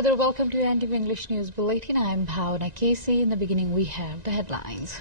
Hello there, welcome to NTV English News Bulletin. I am Bhavna Casey. In the beginning, we have the headlines.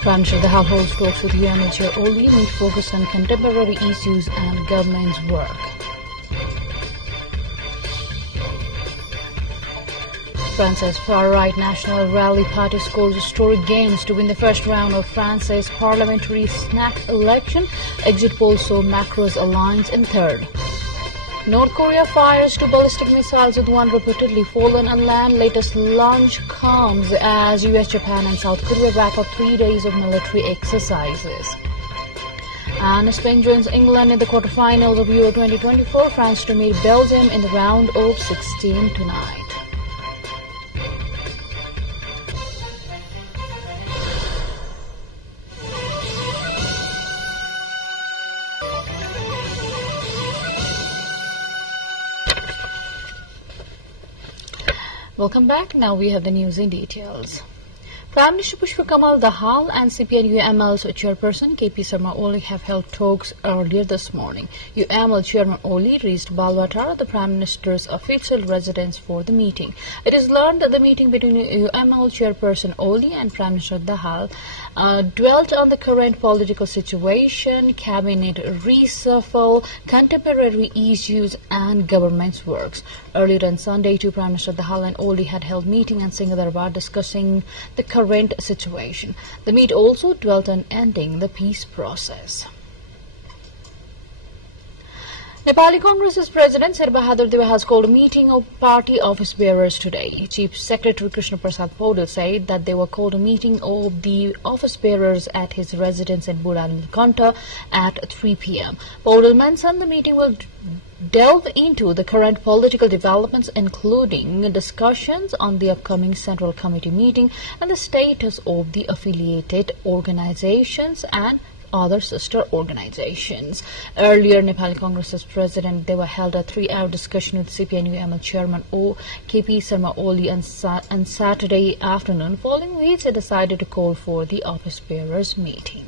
Prime Minister of the Household talks with UML Chair Oli meet focus on contemporary issues and government's work. France's far-right National Rally Party scores historic gains to win the first round of France's parliamentary snack election. Exit polls show Macron's alliance in third. North Korea fires two ballistic missiles with one reportedly fallen on land. Latest launch comes as US, Japan and South Korea wrap up 3 days of military exercises. And Spain joins England in the quarterfinals of Euro 2024. France to meet Belgium in the round of 16 tonight. Welcome back. Now we have the news in details. Prime Minister Kamal Dahal and CPN-UML's chairperson KP Sharma Oli have held talks earlier this morning. UML Chairman Oli reached Balwatara, the Prime Minister's official residence, for the meeting. It is learned that the meeting between UML Chairperson Oli and Prime Minister Dahal dwelt on the current political situation, cabinet reshuffle, contemporary issues and government's works. Earlier on Sunday, two Prime Minister Dahal and Oli had held meeting in Singapore discussing the current situation. The meet also dwelt on ending the peace process. Nepali Congress's President Sir Bahadur Deva has called a meeting of party office bearers today. Chief Secretary Krishna Prasad Paudel said that they were called a meeting of the office bearers at his residence in Baral at 3 p.m. Paudel mentioned the meeting will delve into the current political developments, including discussions on the upcoming Central Committee meeting and the status of the affiliated organizations and other sister organizations. Earlier, Nepali Congress's President Deva held a 3-hour discussion with CPN-UML Chairman KP Sharma Oli on Saturday afternoon, following which they decided to call for the office bearers meeting.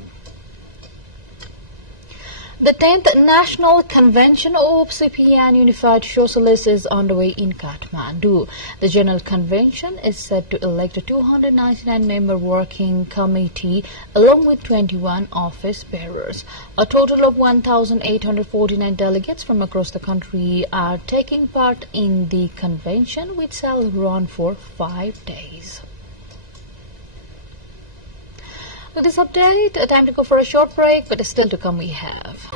The 10th National Convention of CPN Unified Socialists is underway in Kathmandu. The General Convention is set to elect a 299-member working committee along with 21 office bearers. A total of 1,849 delegates from across the country are taking part in the convention, which shall run for 5 days. With this update, time to go for a short break, but still to come we have.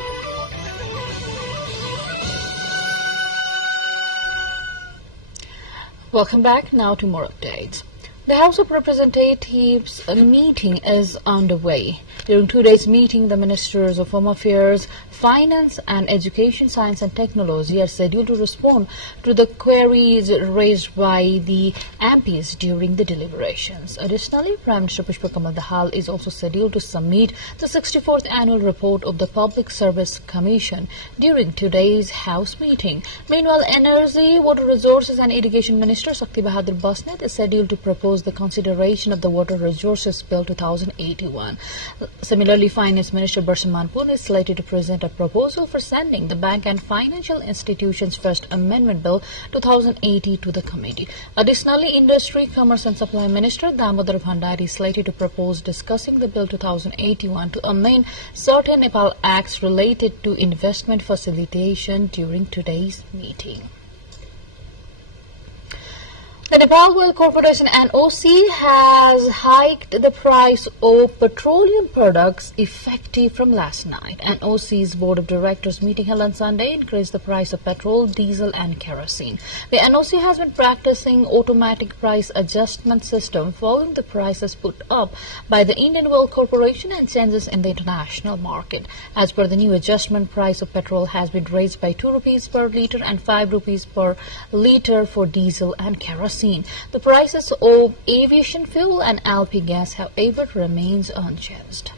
Welcome back. Now to more updates. The House of Representatives meeting is underway. During today's meeting, the Ministers of Home Affairs, Finance and Education, Science and Technology are scheduled to respond to the queries raised by the MPs during the deliberations. Additionally, Prime Minister Kamal Dahal is also scheduled to submit the 64th annual report of the Public Service Commission during today's House meeting. Meanwhile, Energy, Water Resources and Irrigation Minister Shakti Bahadur Basnet is scheduled to propose the consideration of the Water Resources Bill 2081. Similarly, Finance Minister Barsan Manpur is slated to present a proposal for sending the Bank and Financial Institutions First Amendment Bill 2080 to the committee. Additionally, Industry, Commerce and Supply Minister Damodar Bhandari is slated to propose discussing the Bill 2081 to amend certain Nepal acts related to investment facilitation during today's meeting. The Nepal Oil Corporation NOC has hiked the price of petroleum products effective from last night. NOC's Board of Directors meeting held on Sunday increased the price of petrol, diesel and kerosene. The NOC has been practicing automatic price adjustment system following the prices put up by the Indian Oil Corporation and changes in the international market. As per the new adjustment, price of petrol has been raised by 2 rupees per litre and 5 rupees per litre for diesel and kerosene. The prices of aviation fuel and LP gas, however, remains unchanged.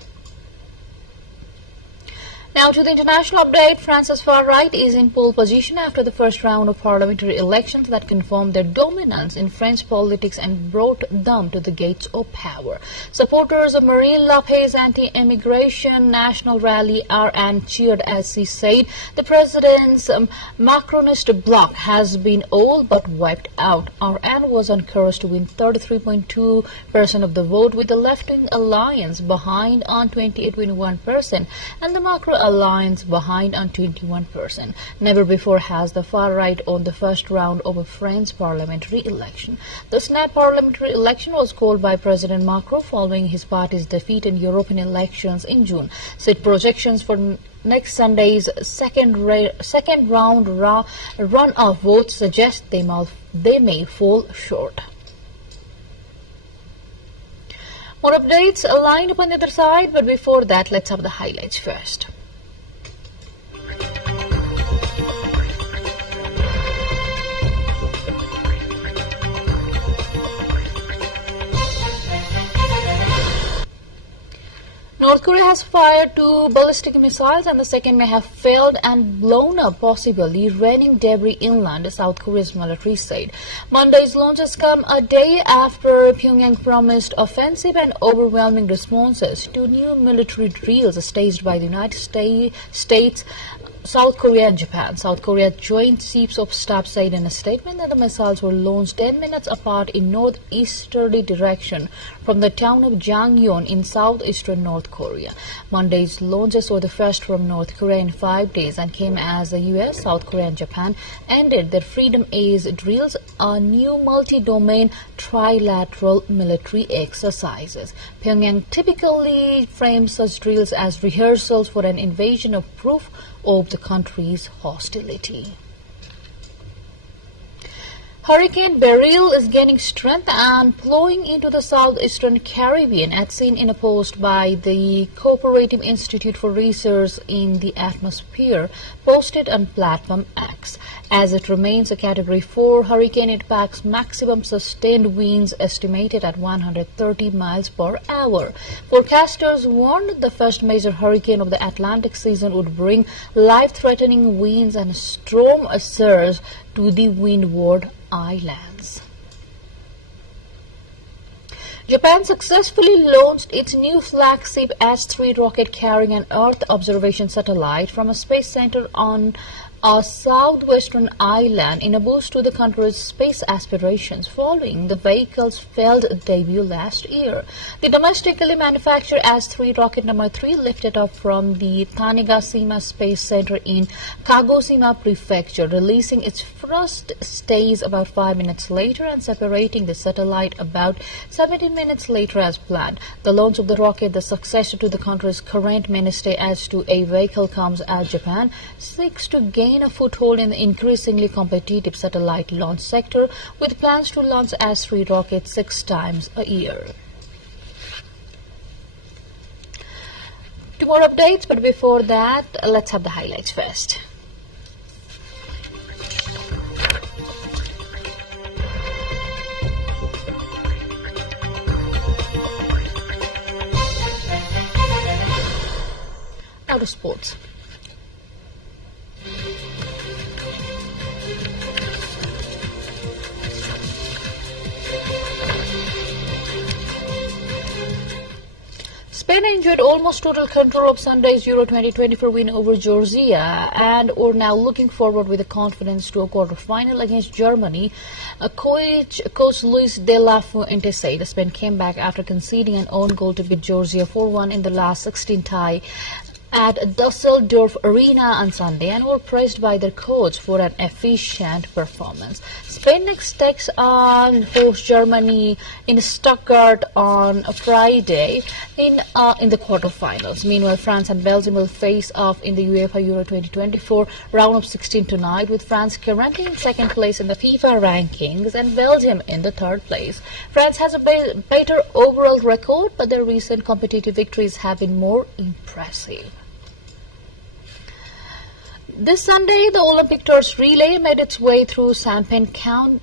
Now to the international update. France's far right is in pole position after the first round of parliamentary elections that confirmed their dominance in French politics and brought them to the gates of power. Supporters of Marine Le Pen's anti-immigration national rally RN cheered as she said the president's Macronist bloc has been all but wiped out. RN was on course to win 33.2% of the vote, with the left-wing alliance behind on 28.1% and the Macron alliance behind on 21%. Never before has the far right won the first round of a French parliamentary election. The snap parliamentary election was called by President Macron following his party's defeat in European elections in June. Said projections for next Sunday's second round run-off votes suggest they may fall short. More updates lined up on the other side, but before that, let's have the highlights first. North Korea has fired 2 ballistic missiles and the second may have failed and blown up, possibly raining debris inland, South Korea's military said. Monday's launches come a day after Pyongyang promised offensive and overwhelming responses to new military drills staged by the United States, South Korea and Japan. South Korea's Joint Chiefs of Staff said in a statement that the missiles were launched 10 minutes apart in northeasterly direction from the town of Jangyon in southeastern North Korea. Monday's launches were the first from North Korea in 5 days and came as the US, South Korea and Japan ended their Freedom Ace drills, a new multi-domain trilateral military exercises. Pyongyang typically frames such drills as rehearsals for an invasion of proof of the country's hostility. Hurricane Baral is gaining strength and flowing into the southeastern Caribbean, as seen in a post by the Cooperative Institute for Research in the Atmosphere posted on platform X. As it remains a Category 4 hurricane, it packs maximum sustained winds estimated at 130 miles per hour. Forecasters warned the first major hurricane of the Atlantic season would bring life-threatening winds and storm surge to the Windward Islands. Japan successfully launched its new flagship S-3 rocket carrying an Earth observation satellite from a space center on a southwestern island in a boost to the country's space aspirations following the vehicle's failed debut last year. The domestically manufactured S-3 rocket number 3 lifted off from the Tanegashima Space Center in Kagoshima Prefecture, releasing its first stage about 5 minutes later and separating the satellite about 17 minutes later as planned. The launch of the rocket, the successor to the country's current mainstay S-2A vehicle, comes as Japan seeks to gain a foothold in the increasingly competitive satellite launch sector, with plans to launch S-3 rockets 6 times a year. 2 more updates, but before that, let's have the highlights first. Now to sports. Spain enjoyed almost total control of Sunday's Euro 2024 win over Georgia and are now looking forward with confidence to a quarter-final against Germany. Coach Luis de la Fuente said Spain came back after conceding an own goal to beat Georgia 4-1 in the last 16 tie at Dusseldorf Arena on Sunday and were praised by their coach for an efficient performance. Spain next takes on host Germany in Stuttgart on Friday in the quarterfinals. Meanwhile, France and Belgium will face off in the UEFA Euro 2024 round of 16 tonight, with France currently in second place in the FIFA rankings and Belgium in the third place. France has a better overall record, but their recent competitive victories have been more impressive. This Sunday, the Olympic Tours relay made its way through Champagne country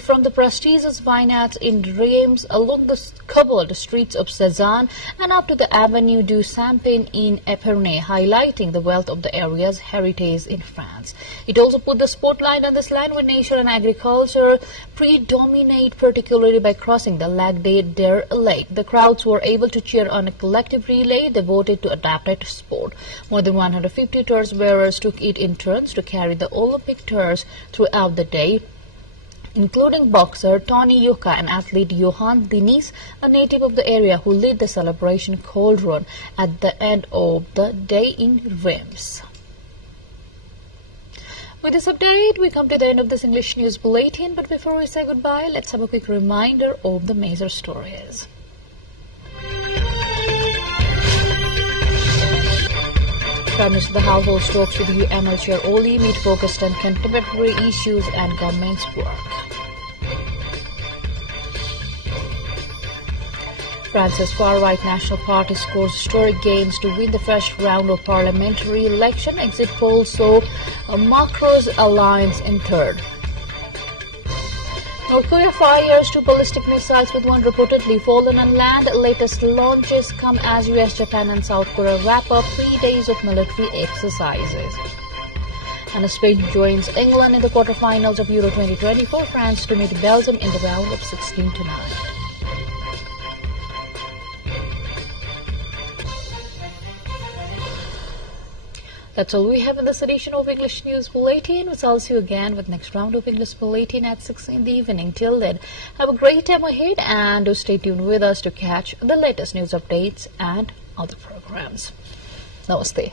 from the prestigious vineyards in Reims along the covered streets of Cezanne and up to the Avenue du Champagne in Epernay, highlighting the wealth of the area's heritage in France. It also put the spotlight on this land where nature and agriculture predominate, particularly by crossing the Lac des Lake. The crowds were able to cheer on a collective relay devoted to adapted sport. More than 150 torch bearers took it in turns to carry the Olympic tours throughout the day, including boxer Tony Yoka and athlete Johan Diniz, a native of the area, who led the celebration cold run at the end of the day in Reims. With this update, we come to the end of this English News Bulletin, but before we say goodbye, let's have a quick reminder of the major stories. Prime Minister of the Household talks with UNL Chair Oli meet focused on contemporary issues and government's work. France's far-right National Party scores historic gains to win the first round of parliamentary election. Exit polls show Macron's alliance in third. North Korea fires 2 ballistic missiles, with one reportedly fallen on land. Latest launches come as US, Japan and South Korea wrap up 3 days of military exercises. And Spain joins England in the quarterfinals of Euro 2024. France to meet Belgium in the round of 16 tonight. That's all we have in this edition of English News Bulletin. I'll see you again with next round of English Bulletin at 6 in the evening. Till then, have a great time ahead and do stay tuned with us to catch the latest news updates and other programs. Namaste.